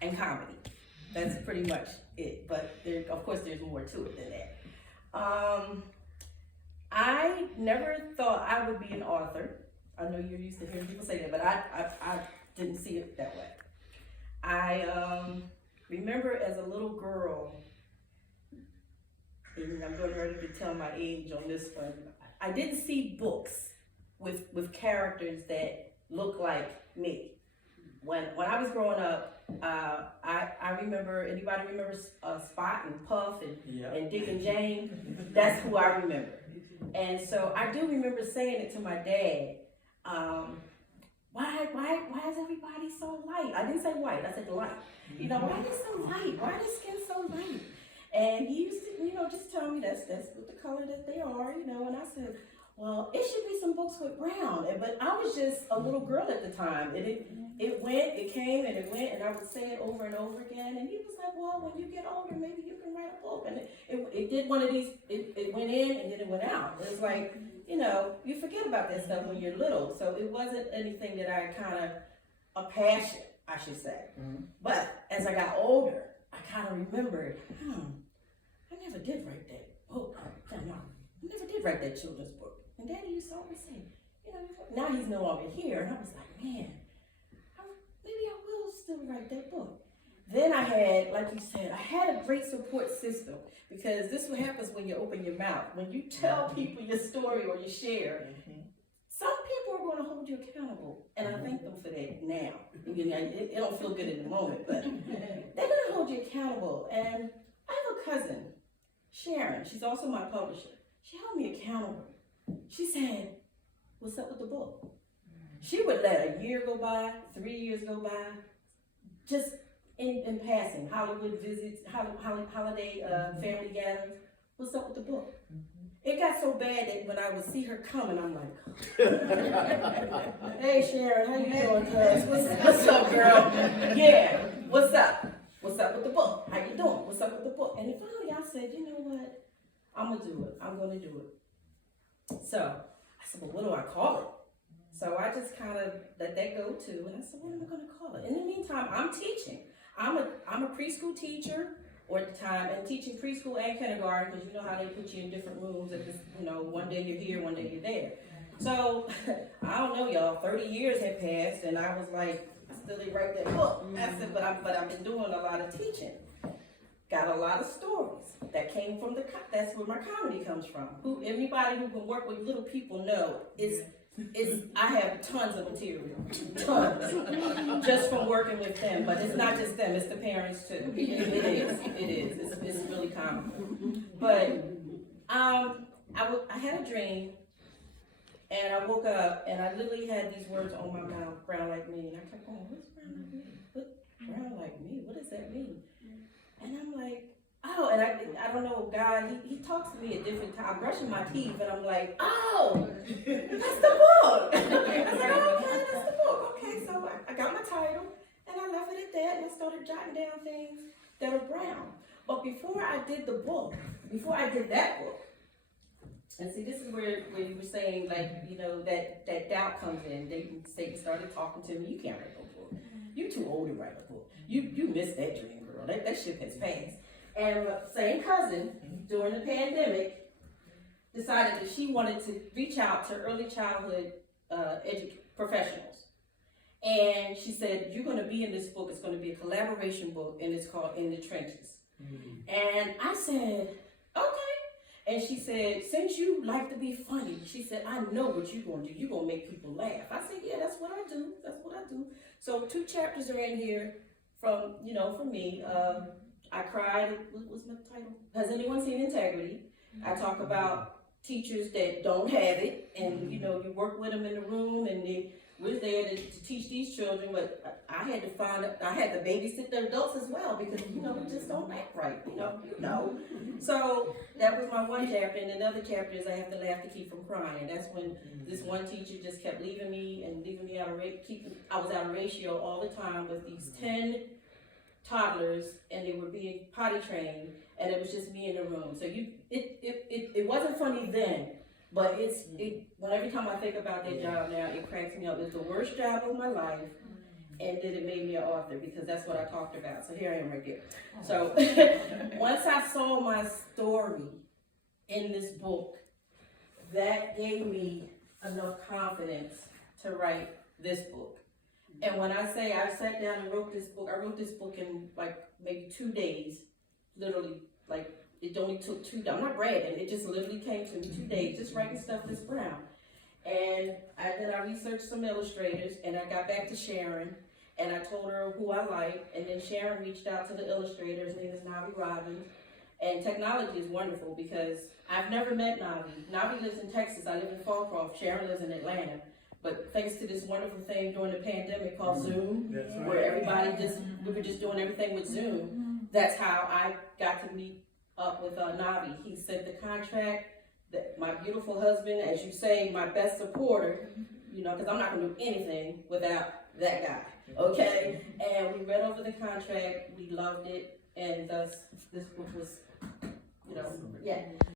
and comedy. That's pretty much it. But there, of course, there's more to it than that. I never thought I would be an author. I know you're used to hearing people say that, but I didn't see it that way. I remember as a little girl, and I'm getting ready to tell my age on this one, I didn't see books with characters that look like me. When I was growing up, I remember, anybody remember Spot and Puff and Dick and Jane? That's who I remember. And so I do remember saying it to my dad, why is everybody so light? I didn't say white, I said light. You know, why are they so light? Why are their skin so light? And he used to, just tell me that's what the color that they are, and I said, well, it should be some books with brown. But I was just a little girl at the time. And it came and it went, and I would say it over and over again. And he was like, well, when you get older, maybe you can write a book. And it did one of these, it went in and then it went out. It was like, you forget about that stuff when you're little. So it wasn't anything that I kind of, a passion, I should say. Mm-hmm. But as I got older, I kind of remembered, I never did write that book. I never did write that children's book. And Daddy used to always say, now he's no longer here. And I was like, man, maybe I will still write that book. Then I had, like you said, I had a great support system, because this is what happens when you open your mouth. When you tell people your story or you share, some people are going to hold you accountable. And I thank them for that now. It don't feel good in the moment, but they're going to hold you accountable. And I have a cousin, Sharon. She's also my publisher. She held me accountable. She said, what's up with the book? She would let a year go by, 3 years go by, just in passing, Hollywood visits, holiday family gatherings. What's up with the book? It got so bad that when I would see her coming, I'm like, hey Sharon, how you doing, cuz? What's up, girl? Yeah, what's up? What's up with the book? How you doing? What's up with the book? And then finally I said, you know what? I'm gonna do it. I'm gonna do it. So I said, well, what do I call it? So I just kind of let that go too. And I said, what am I gonna call it? In the meantime, I'm teaching. I'm a preschool teacher, or at the time, and teaching preschool and kindergarten, because you know how they put you in different rooms. At this, one day you're here, one day you're there. So I don't know, y'all. 30 years had passed, and I was like, I still didn't write that book. I said, but I've been doing a lot of teaching. Got a lot of stories that came from that's where my comedy comes from. Anybody who can work with little people know I have tons of material, tons, just from working with them. But it's not just them; it's the parents too. It is. It's really comical. But I had a dream, and I woke up, and I literally had these words on my mouth: "Brown like me." And I kept going, "What's brown like me? What brown like me? What does that mean?" And I'm like, oh, and I don't know, God, he talks to me at different times. I'm brushing my teeth, and I'm like, oh, that's the book. I was like, oh, okay, that's the book. Okay, so I got my title, and I left it at that, and I started jotting down things that are brown. But before I did that book, and see, this is where you were saying, like, that doubt comes in. Satan started talking to me. You can't write a book. You're too old to write a book. You missed that dream, girl. That ship has passed. And my same cousin, during the pandemic, decided that she wanted to reach out to early childhood professionals. And she said, you're going to be in this book. It's going to be a collaboration book, and it's called In the Trenches. And I said, okay. And she said, since you like to be funny, she said, I know what you're going to do. You're going to make people laugh. I said, yeah, that's what I do. That's what I do. So 2 chapters are in here from me. I cried. What was my title? Has anyone seen Integrity? I talk about teachers that don't have it, and you work with them in the room, and we're there to teach these children. But I had to babysit the adults as well, because we just don't act right. So that was my one chapter, and another chapter is I have to laugh to keep from crying. That's when this one teacher just kept leaving me out of I was out of ratio all the time with these 10 toddlers, and they were being potty trained, and it was just me in the room. So it wasn't funny then, but when every time I think about that job now, it cracks me up. It's the worst job of my life, and then it made me an author because that's what I talked about. So here I am right there. So once I saw my story in this book, that gave me enough confidence to write this book. And when I say I sat down and wrote this book, I wrote this book in like maybe 2 days, literally, like it only took 2 days. I'm not bragging, it just literally came to me 2 days, just writing stuff this brown. And then I researched some illustrators, and I got back to Sharon, and I told her who I liked, and then Sharon reached out to the illustrator. His name is Navi Robbins. And technology is wonderful because I've never met Navi. Navi lives in Texas, I live in Folcroft, Sharon lives in Atlanta. But thanks to this wonderful thing during the pandemic called Zoom, where everybody we were just doing everything with Zoom, that's how I got to meet up with Navi. He sent the contract, that my beautiful husband, as you say, my best supporter, you know, because I'm not going to do anything without that guy, okay? And we read over the contract, we loved it, and thus this book was, you know, yeah.